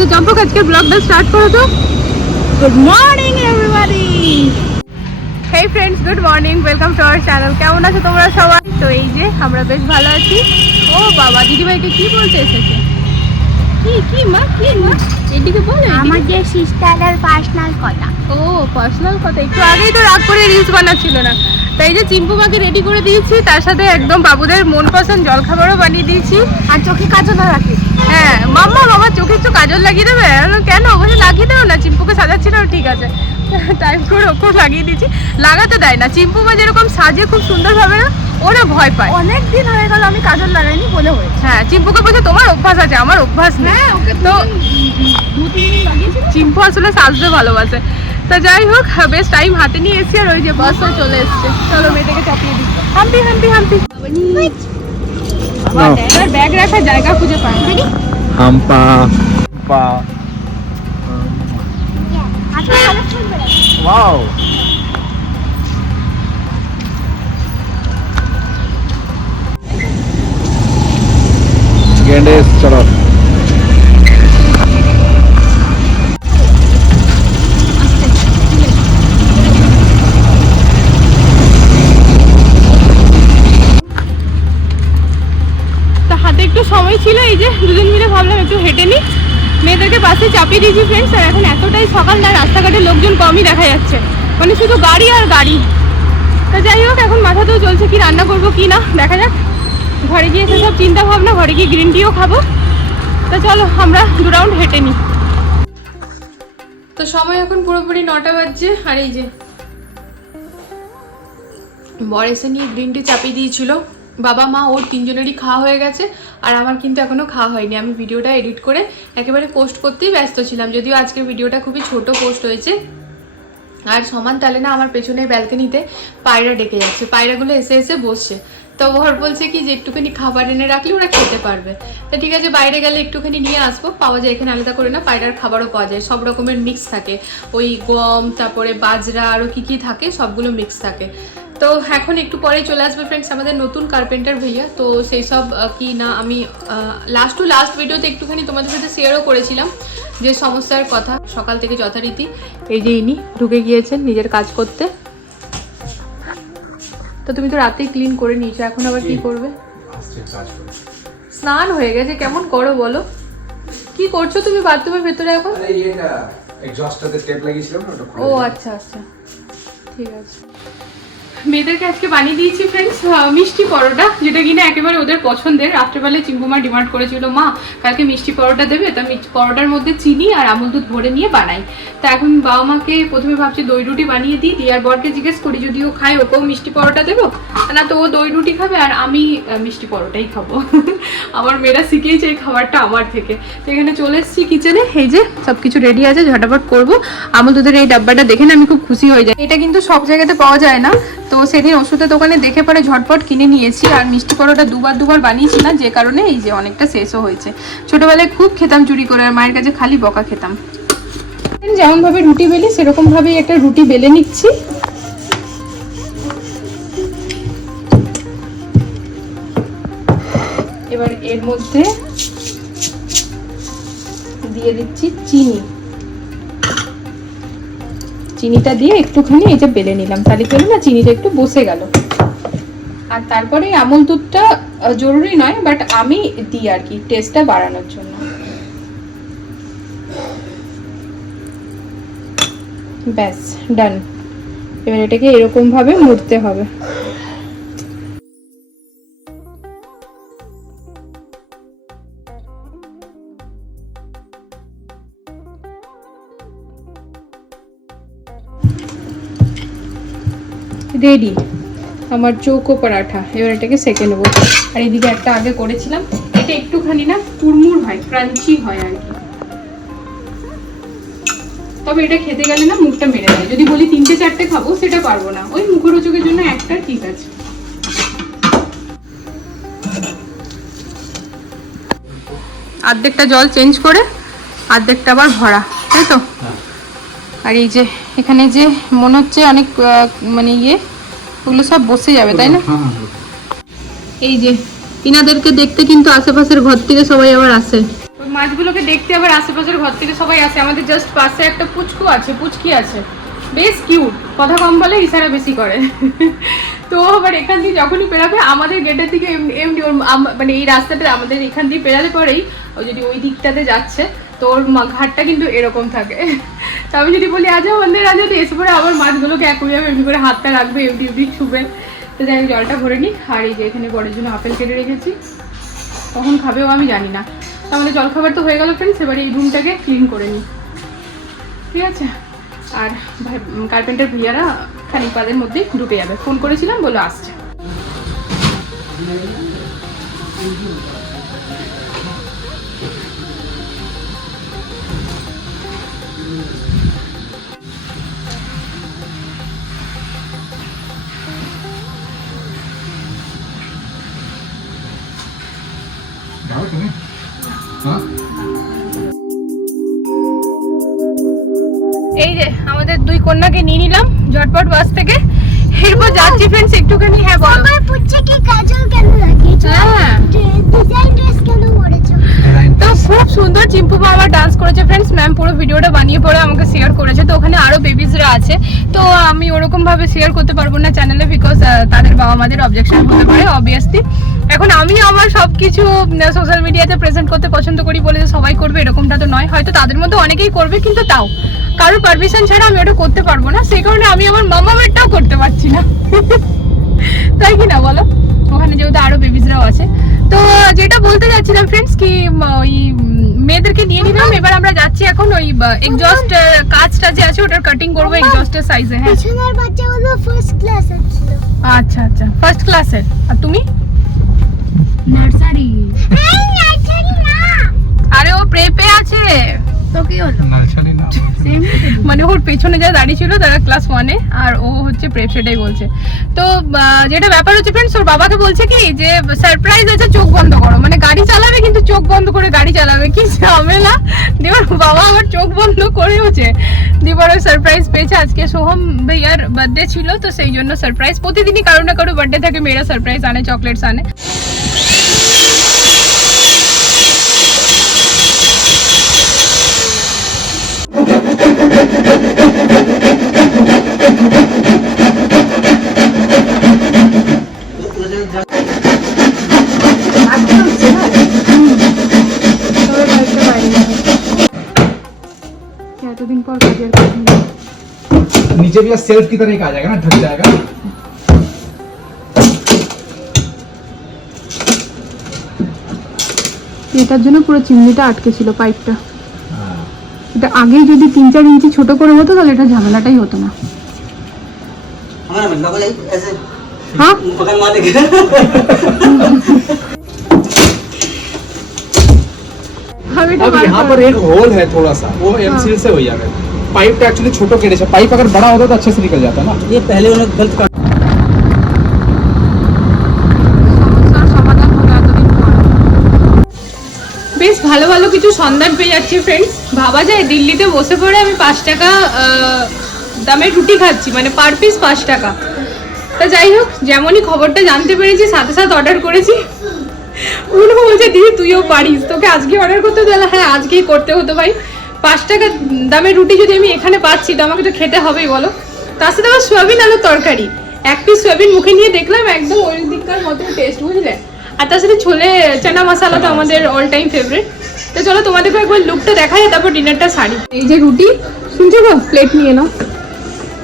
আচ্ছা চম্পক আজকে ব্লগটা স্টার্ট করো তো। Good morning everybody hey friends good morning welcome to our channel কেমন আছো তোমরা সবাই? তো এই যে আমরা বেশ ভালো আছি। ও বাবা দিদিভাইকে কি বলতে এসেছে? কি কি মা কি মা? এদিকে বলো এদিকে। আমাদের সিস্টারের পার্সোনাল কথা। ও পার্সোনাল কথা। একটু আগেই তো রাগ করে রিলস বানাচ্ছিল না। তাই যে চিম্পু মাকে রেডি করে দিয়েছি তার সাথে একদম বাবুদের মন পছন্দ জলখাবারও বানিয়ে দিয়েছি। আর চোখে কাজল রাখি হ্যাঁ মাম্মা বাবা চোখে একটু কাজল লাগিয়ে দেবে? কেন? বলছে লাগিয়ে দেবো না চিম্পুকে সাজাচ্ছিলাম ঠিক আছে। টাইম করে ওকেও লাগিয়ে দিয়েছি। লাগাতে দেয় না। চিম্পু মা যেরকম সাজে খুব সুন্দরভাবে না ওরা ভয় পায়। অনেক দিন হয়ে গেল আমি কাজল লাগাইনি বলে হয়েছে। হ্যাঁ চিম্পুকে বলছে তোমার অভ্যাস আছে আমার অভ্যাস নেই। হ্যাঁ ওকে তো দু তিন দিন লাগিয়েছি চিম্পু আসলে সাজতে ভালোবাসে। তা যাই হোক বেশ টাইম হাতে নিয়ে এসছি আর ওই যে বাসও চলে এসছে। চলো মেয়েটাকে চাপিয়ে দিই। হাম্পি হাম্পি হাম্পি। এবার ব্যাগ রাখার জায়গা খুঁজে পায় না হাম্পা পা আজকে কালেকশন বেরোবে ওয়াও গেন্ডে চলো ছিল এই যে দুজন মিলে ভাবলাম একটু হেঁটে নিই। মেয়েদেরকে বাসে চাপিয়ে দিয়েছি ফ্রেন্ডস আর এখন এতটাই সকাল না, রাস্তাঘাটে লোকজন কমই দেখা যাচ্ছে। মানে শুধু গাড়ি আর গাড়ি। তা যাই হোক, এখন মাথাতেও চলছে কি রান্না করব, কি না, দেখা যাক। ঘরে গিয়ে সেসব চিন্তা ভাবনা, ঘরে গিয়ে গ্রিন টিও খাব। তা চলো, আমরা দু রাউন্ড হেঁটে নিই। তো সময় এখন পুরোপুরি নটা বাজছে, আর এই যে বর এসে নিয়ে গ্রিন টি চাপিয়ে দিয়েছিল। বাবা, মা, ওর তিনজনেরই খাওয়া হয়ে গেছে, আর আমার কিন্তু এখনও খাওয়া হয়নি। আমি ভিডিওটা এডিট করে একেবারে পোস্ট করতেই ব্যস্ত ছিলাম, যদিও আজকের ভিডিওটা খুবই ছোট পোস্ট হয়েছে। আর সমান তালে না আমার পেছনে ব্যালকনিতে পায়রা ডেকে যাচ্ছে। পায়রাগুলো এসে এসে বসছে। তো ওর বলছে কি যে একটুখানি খাবার এনে রাখলে ওরা খেতে পারবে। তো ঠিক আছে, বাইরে গেলে একটুখানি নিয়ে আসব। পাওয়া যায় এখানে আলাদা করে না, পায়রার খাবারও পাওয়া যায়। সব রকমের মিক্স থাকে। ওই গম, তারপরে বাজরা আরও কী কী থাকে, সবগুলো মিক্স থাকে। তো এখন একটু পরেই চলে আসবে ফ্রেন্ডস আমাদের নতুন কার্পেন্টার ভাইয়া। তো সেই সব কি না আমি লাস্ট টু লাস্ট ভিডিওতে একটুখানি তোমাদের সাথে শেয়ারও করেছিলাম যে সমস্যার কথা সকাল থেকে যথারীতি। এই যে ইনি ঢুকে গিয়েছেন নিজের কাজ করতে। তো তুমি তো রাতেই ক্লিন করে নিয়েছো এখন আবার কি করবে? স্নান হয়ে গেছে কেমন করো বলো? কি করছ তুমি বাথরুমের ভেতরে এখন? আরে এটা টেপ লাগিয়েছিলাম না ওটা ও আচ্ছা আচ্ছা। ঠিক আছে। মেয়েদেরকে আজকে বানিয়ে দিয়েছি ফ্রেন্ডস মিষ্টি পরোটা, যেটা কিনা একেবারে ওদের পছন্দের। রাত্রেবেলায় চিম্পুমা ডিমান্ড করেছিল, মা, কালকে মিষ্টি পরোটা দেবে, তা পরোটার মধ্যে চিনি আর আমুল দুধ ভরে নিয়ে বানাই। তা এখন বাবা মাকে প্রথমে ভাবছি দই রুটি বানিয়ে দিই, দিয়ে আর বরকে জিজ্ঞেস করি, যদি ও খায়, ওকেও মিষ্টি পরোটা দেবো? না, তো ও দই রুটি খাবে আর আমি মিষ্টি পরোটাই খাব। আমার মেয়েরা শিখেইছে এই খাবারটা আমার থেকে। তো এখানে চলে এসেছি কিচেনে এই যে সব কিছু রেডি আছে, ঝটাপট করব। আমুল দুধের এই ডাব্বাটা দেখে না আমি খুব খুশি হয়ে যাই। এটা কিন্তু সব জায়গাতে পাওয়া যায় না। তো সেদিন ওষুধের দোকানে দেখে পরে ঝটপট কিনে নিয়েছি। আর মিষ্টি পরোটা দুবার দুবার বানিয়েছি না, যে কারণে এই যে অনেকটা শেষও হয়েছে। ছোটোবেলায় খুব খেতাম চুরি করে, আর মায়ের কাছে খালি বকা খেতাম। যেমন ভাবে রুটি বেলি, সেরকমভাবেই একটা রুটি বেলে নিচ্ছি। এবার এর মধ্যে দিয়ে দিচ্ছি চিনি। চিনিটা দিয়ে একটুখানি এই যে বেলে নিলাম। তাহলে কি না, চিনিটা একটু বসে গেল। আর তারপরে আমল দুধটা জরুরি নয় বাট আমি দিই আর কি টেস্টটা বাড়ানোর জন্য। ব্যাস ডান এবার এটাকে এরকমভাবে মুড়তে হবে। রেডি আমার চৌকো পরাঠা। এবার এটাকে সেকে নেব। আর এদিকে একটা আগে করেছিলাম, এটা একটুখানি না চুরমুর হয় ক্রাঞ্চি হয় আর কি। তবে এটা খেতে গেলে না মুখটা মেরে দেয়। যদি বলি তিনটে চারটে খাব, সেটা পারব না। ওই মুখরোচকের জন্য একটা ঠিক আছে। অর্ধেকটা জল চেঞ্জ করে অর্ধেকটা আবার ভরা, তাই তো? আর এই যে এখানে যে মনে হচ্ছে অনেক মানে ইয়ে ওগুলো সব বসে যাবে তাই না? হ্যাঁ এই যে ইনাদেরকে দেখতে কিন্তু আশেপাশের ঘর থেকে সবাই আবার আসে। মাছগুলোকে দেখতে আবার আশেপাশের ঘর থেকে সবাই আসে। আমাদের জাস্ট পাশে একটা পুচকু আছে পুচকি আছে। বেশ কিউট কথা কম বলে ইশারা বেশি করে। তো আবার এখান দিয়ে যখনই পেরাবে আমাদের গেটের দিকে এমনি এমনি ওর মানে এই রাস্তাটা আমাদের এখান দিয়ে পেরালে পরেই যদি ওই দিকটাতে যাচ্ছে তো ওর মা- ঘাটটা কিন্তু এরকম থাকে। তো আমি যদি বলি, আজও আমাদের আজও তো এসে পরে আবার মাছগুলোকে অ্যাকুরিয়ামে এমনি করে হাতটা রাখবে এমনি এমনি ছুবে। তো যাই জলটা ভরে নিই। আর এই যে এখানে বড়ের জন্য আপেল কেটে রেখেছি। কখন খাবেও আমি জানি না। তাহলে জলখাবার তো হয়ে গেল ফ্রেন্ডস এবারে এই রুমটাকে ক্লিন করে নিই। ঠিক আছে? আর ভাই কার্পেন্টার ভাইয়ারা খানিক বাদের মধ্যেই ঢুকে যাবে। ফোন করেছিলাম বলে আসছে। এই যে আমাদের দুই কন্যাকে নিয়ে নিলাম ঝটপট বাস থেকে। এরপর যাচ্ছি ফ্রেন্ডস একটুখানি হ্যাঁ বলো। আমার পুচ্ছাকে কাজল কেন লাগিয়েছো হ্যাঁ। ডিজাইন ড্রেস কেন পরেছো? তো খুব সুন্দর চিম্পু বাবা ডান্স করেছে ফ্রেন্ডস ম্যাম পুরো ভিডিওটা বানিয়ে পরে আমাকে শেয়ার করেছে। তো ওখানে আরও বেবিজরা আছে। তো আমি ওরকম ভাবে শেয়ার করতে পারব না চ্যানেলে বিকজ তাদের বাবা মাদের অবজেকশন হতে পারে অবভিয়াসলি এখন আমি আমার সবকিছু সোশ্যাল মিডিয়াতে প্রেজেন্ট করতে পছন্দ করি বলে যে সবাই করবে এরকমটা তো নয়। হয়তো তাদের মধ্যে অনেকেই করবে কিন্তু তাও। কারোর পারমিশন ছাড়া আমি ওটা করতে পারব না। সেই কারণে আমি আমার মামা মামামেরটাও করতে পারছি না। তাই কি না বলো? ওখানে যেহেতু আরও বেবিজরাও আছে। তো যেটা বলতে যাচ্ছিলাম ফ্রেন্ডস কি ওই মেয়েদেরকে নিয়ে নিলাম। এবার আমরা যাচ্ছি এখন ওই এক্সজস্ট কাজটা যে আছে ওটার কাটিং করব এক্সজস্টের সাইজে হ্যাঁ। পিছনের বাচ্চাগুলো ফার্স্ট ক্লাসে ছিল। আচ্ছা আচ্ছা। ফার্স্ট ক্লাসের আর তুমি? নার্সারি। আরে ও প্রেপে আছে। তো কি হলো? নার্সারি না মানে ওর পেছনে যারা দাঁড়িয়ে ছিল তারা ক্লাস ওয়ানে আর ও হচ্ছে প্রেপ সেটাই বলছে। তো যেটা ব্যাপার হচ্ছে ফ্রেন্ডস ওর বাবাকে বলছে কি যে সারপ্রাইজ আছে চোখ বন্ধ করো। মানে গাড়ি চালাবে কিন্তু চোখ বন্ধ করে গাড়ি চালাবে। কি ঝামেলা। দিয়ে ওর বাবা আমার চোখ বন্ধ করেওছে। দিয়ে ওর সারপ্রাইজ পেয়েছে। আজকে সোহম ভাইয়ার বার্থডে ছিল তো সেই জন্য সারপ্রাইজ প্রতিদিনই কারও না কারও বার্থডে থাকে মেয়েরা সারপ্রাইজ আনে চকলেটস আনে। এতদিন পর কাজের नीचे भी सेल्फ की तरह एक आ जाएगा ना ढक जाएगा এটার জন্য পুরো চিমনিটা আটকে ছিল পাইপটা এটা আগেই যদি তিন চার ইঞ্চি ছোট করে হতো তাহলে এটা ঝামেলাটাই হতো না हमारा बंदा को लाइक ऐसे হ্যাঁ पकड़ मार देगा আমি এটা अब বার यहाँ করব। पर एक होल है थोड़ा सा वो एमसील से हो जाएगा पाइप तो एक्चुअली छोटो केड़े से पाइप अगर बड़ा होता तो अच्छे से निकल जाता ना ये पहले उन्होंने गलत বেশ ভালো ভালো কিছু সন্ধান পেয়ে যাচ্ছি ফ্রেন্ডস ভাবা যায়, দিল্লিতে বসে পড়ে আমি পাঁচ টাকা দামের রুটি খাচ্ছি মানে পার পিস পাঁচ টাকা। তা যাই হোক, যেমনই খবরটা জানতে পেরেছি, সাথে সাথে অর্ডার করেছি। উনি বলছে, দিদি, তুইও পারিস, তোকে আজকে অর্ডার করতে তাহলে হ্যাঁ আজকেই করতে হতো ভাই। পাঁচ টাকা দামের রুটি যদি আমি এখানে পাচ্ছি, তো আমাকে তো খেতে হবেই, বলো? তার সাথে আবার সোয়াবিন আলুর তরকারি। এক পিস সোয়াবিন মুখে নিয়ে দেখলাম, একদম ওই দিককার মতো টেস্ট বুঝলে? আর তাছাড়া সাথে ছোলে, চানা মশালা তো আমাদের অল টাইম ফেভারিট তো চলো তোমাদেরকে একবার লুকটা দেখাই, তারপর ডিনারটা সারি। এই যে রুটি, শুনছো গো? প্লেট নিয়ে নাও।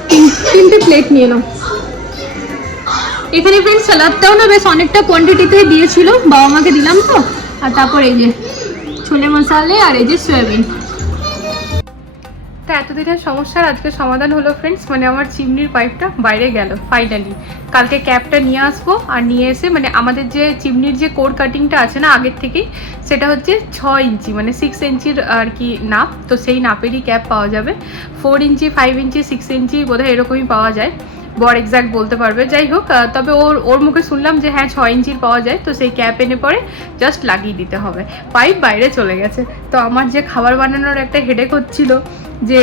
তিন- তিনটে প্লেট নিয়ে নাও। এখানে ফ্রেন্ড সালাদটাও না বেশ অনেকটা কোয়ান্টিটিতে দিয়েছিল বাবা মাকে দিলাম তো। আর তারপর এই যে ছোলে মশালে আর এই যে সয়াবিন। তা এতদিনের সমস্যার আজকে সমাধান হলো ফ্রেন্ডস মানে আমার চিমনির পাইপটা বাইরে গেল ফাইনালি কালকে ক্যাপটা নিয়ে আসব আর নিয়ে এসে মানে আমাদের যে চিমনির যে কোর কাটিংটা আছে না আগের থেকেই, সেটা হচ্ছে ছ ইঞ্চি মানে সিক্স ইঞ্চির আর কি নাপ। তো সেই নাপেরই ক্যাপ পাওয়া যাবে। Four inch five inch six inch বোধহয় এরকমই পাওয়া যায়। বর এক্স্যাক্ট বলতে পারবে। যাই হোক তবে ওর ওর মুখে শুনলাম যে হ্যাঁ ছ ইঞ্চির পাওয়া যায়। তো সেই ক্যাপ এনে পরে জাস্ট লাগিয়ে দিতে হবে। পাইপ বাইরে চলে গেছে। তো আমার যে খাবার বানানোর একটা হেডেক হচ্ছিল যে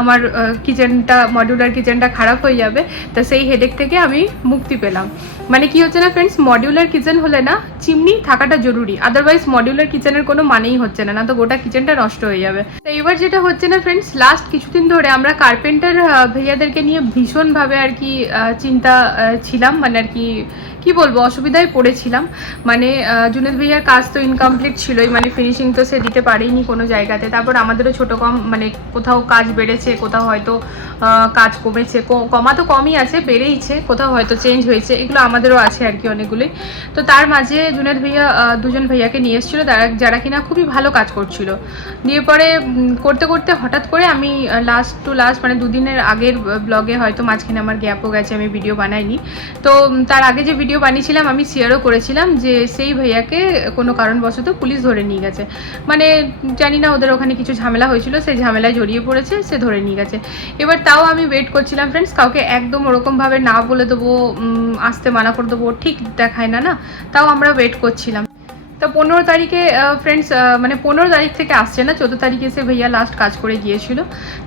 আমার কিচেনটা মডিউলার কিচেনটা খারাপ হয়ে যাবে, তো সেই হেডেক থেকে আমি মুক্তি পেলাম। মানে কি হচ্ছে না ফ্রেন্ডস মডিউলার কিচেন হলে না চিমনি থাকাটা জরুরি আদারওয়াইজ মডিউলার কিচেনের কোনো মানেই হচ্ছে না না তো গোটা কিচেনটা নষ্ট হয়ে যাবে। তো এবার যেটা হচ্ছে না ফ্রেন্ডস লাস্ট কিছুদিন ধরে আমরা কার্পেন্টার ভাইয়াদেরকে নিয়ে ভীষণভাবে আর কি চিন্তা ছিলাম মানে আর কি কি বলব, অসুবিধায় পড়েছিলাম। মানে জুনেদ ভাইয়ার কাজ তো ইনকমপ্লিট ছিলই মানে ফিনিশিং তো সে দিতে পারেনি কোনো জায়গাতে। তারপর আমাদেরও ছোটো কম মানে কোথাও কাজ বেড়েছে, কোথাও হয়তো কাজ কমেছে। কমা তো কমই আছে, বেড়েইছে, কোথাও হয়তো চেঞ্জ হয়েছে, এগুলো আমাদেরও আছে আর কি অনেকগুলোই। তো তার মাঝে জুনেদ ভাইয়া দুজন ভাইয়াকে নিয়ে এসেছিল, তারা, যারা কিনা খুবই ভালো কাজ করছিল। নিয়ে পরে করতে করতে হঠাৎ করে আমি লাস্ট টু লাস্ট মানে দুদিনের আগের ব্লগে হয়তো মাঝখানে আমার গ্যাপও গেছে, আমি ভিডিও বানাইনি। তো তার আগে যে ভিডিও বানিয়েছিলাম, আমি শেয়ারও করেছিলাম যে সেই ভাইয়াকে কোনো কারণবশত পুলিশ ধরে নিয়ে গেছে। মানে জানি না ওদের ওখানে কিছু ঝামেলা হয়েছিল, সেই ঝামেলায় জড়িয়ে পড়েছে, সে ধরে নিয়ে গেছে। এবার তাও আমি ওয়েট করছিলাম ফ্রেন্ডস কাউকে একদম ওরকমভাবে না বলে দেবো আসতে মানা করে দেবো, ঠিক দেখায় না না। তাও আমরা ওয়েট করছিলাম। পনেরো তারিখে ফ্রেন্ডস মানে পনেরো তারিখ থেকে আসছে না, চোদ্দ তারিখে সে ভাইয়া লাস্ট কাজ করে গিয়েছিল।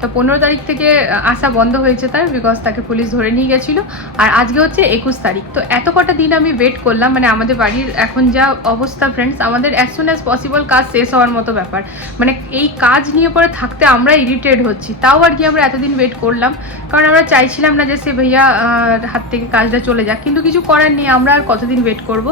তো পনেরো তারিখ থেকে আসা বন্ধ হয়েছে তার বিকজ তাকে পুলিশ ধরে নিয়ে গেছিল। আর আজকে হচ্ছে একুশ তারিখ। তো এত কটা দিন আমি ওয়েট করলাম মানে আমাদের বাড়ির এখন যা অবস্থা ফ্রেন্ডস আমাদের অ্যাজ সুন অ্যাজ পসিবল কাজ শেষ হওয়ার মতো ব্যাপার। মানে এই কাজ নিয়ে পরে থাকতে আমরা ইরিটেড হচ্ছি। তাও আর কি আমরা এতদিন ওয়েট করলাম। কারণ আমরা চাইছিলাম না যে সে ভাইয়া হাত থেকে কাজটা চলে যাক। কিন্তু কিছু করার নেই, আমরা আর কতদিন ওয়েট করব?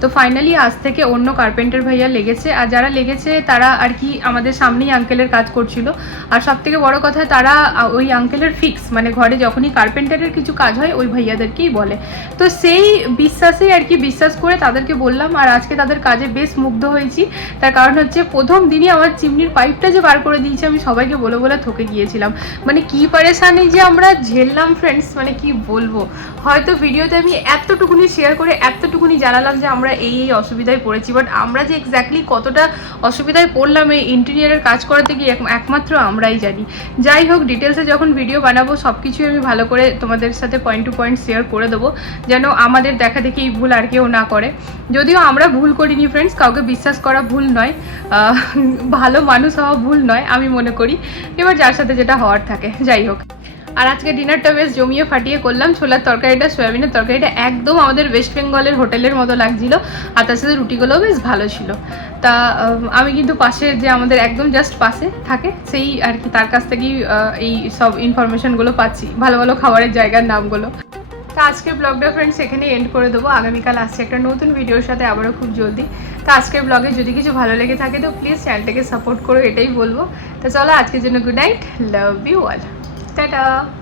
তো ফাইনালি আজ থেকে অন্য কার্পেন্টার ভাইয়া লেগেছে। আর যারা লেগেছে, তারা আর কি আমাদের সামনেই আঙ্কেলের কাজ করছিল। আর সব থেকে বড় কথা, তারা ওই আঙ্কেলের ফিক্স মানে ঘরে যখনই কার্পেন্টারের কিছু কাজ হয়, ওই ভাইয়াদেরকেই বলে। তো সেই বিশ্বাসে আর কি বিশ্বাস করে তাদেরকে বললাম, আর আজকে তাদের কাজে বেশ মুগ্ধ হয়েছি। তার কারণ হচ্ছে, প্রথম দিনই আমার চিমনির পাইপটা যে বার করে দিয়েছে, আমি সবাইকে বলে বলে থকে গিয়েছিলাম। মানে কি পারেশানি যে আমরা ঝেললাম ফ্রেন্ডস মানে কি বলব? হয়তো ভিডিওতে আমি এতটুকুনি শেয়ার করে, এতটুকুনি জানালাম যে আমরা এই এই অসুবিধায় পড়েছি। বাট আমরা যে এক্স্যাক্টলি কতটা অসুবিধায় পড়লাম এই ইন্টেরিয়ারের কাজ করাতে গিয়ে এক- একমাত্র আমরাই জানি। যাই হোক ডিটেলসে যখন ভিডিও বানাবো সব কিছুই আমি ভালো করে তোমাদের সাথে পয়েন্ট টু পয়েন্ট শেয়ার করে দেবো, যেন আমাদের দেখা দেখি এই ভুল আর কেউ না করে। যদিও আমরা ভুল করিনি ফ্রেন্ডস কাউকে বিশ্বাস করা ভুল নয় ভালো মানুষ হওয়া ভুল নয়, আমি মনে করি। এবার যার সাথে যেটা হওয়ার থাকে, যাই হোক। আর আজকে ডিনারটা বেশ জমিয়ে ফাটিয়ে করলাম। ছোলার তরকারিটা, সয়াবিনের তরকারিটা একদম আমাদের ওয়েস্ট বেঙ্গলের হোটেলের মতো লাগছিল। আর তার সাথে রুটিগুলোও বেশ ভালো ছিল। তা আমি কিন্তু পাশে যে আমাদের একদম জাস্ট পাশে থাকে, সেই আর কি তার কাছ থেকেই এই সব ইনফরমেশনগুলো পাচ্ছি। ভালো ভালো খাবারের জায়গার নামগুলো। তা আজকের ব্লগটা ফ্রেন্ডস এখানে এন্ড করে দেবো। আগামীকাল আসছে একটা নতুন ভিডিওর সাথে আবারও খুব জলদি। তো আজকের ব্লগে যদি কিছু ভালো লেগে থাকে তো প্লিজ চ্যানেলটাকে সাপোর্ট করো, এটাই বলব। তো চলো আজকের জন্য good night love you all tata.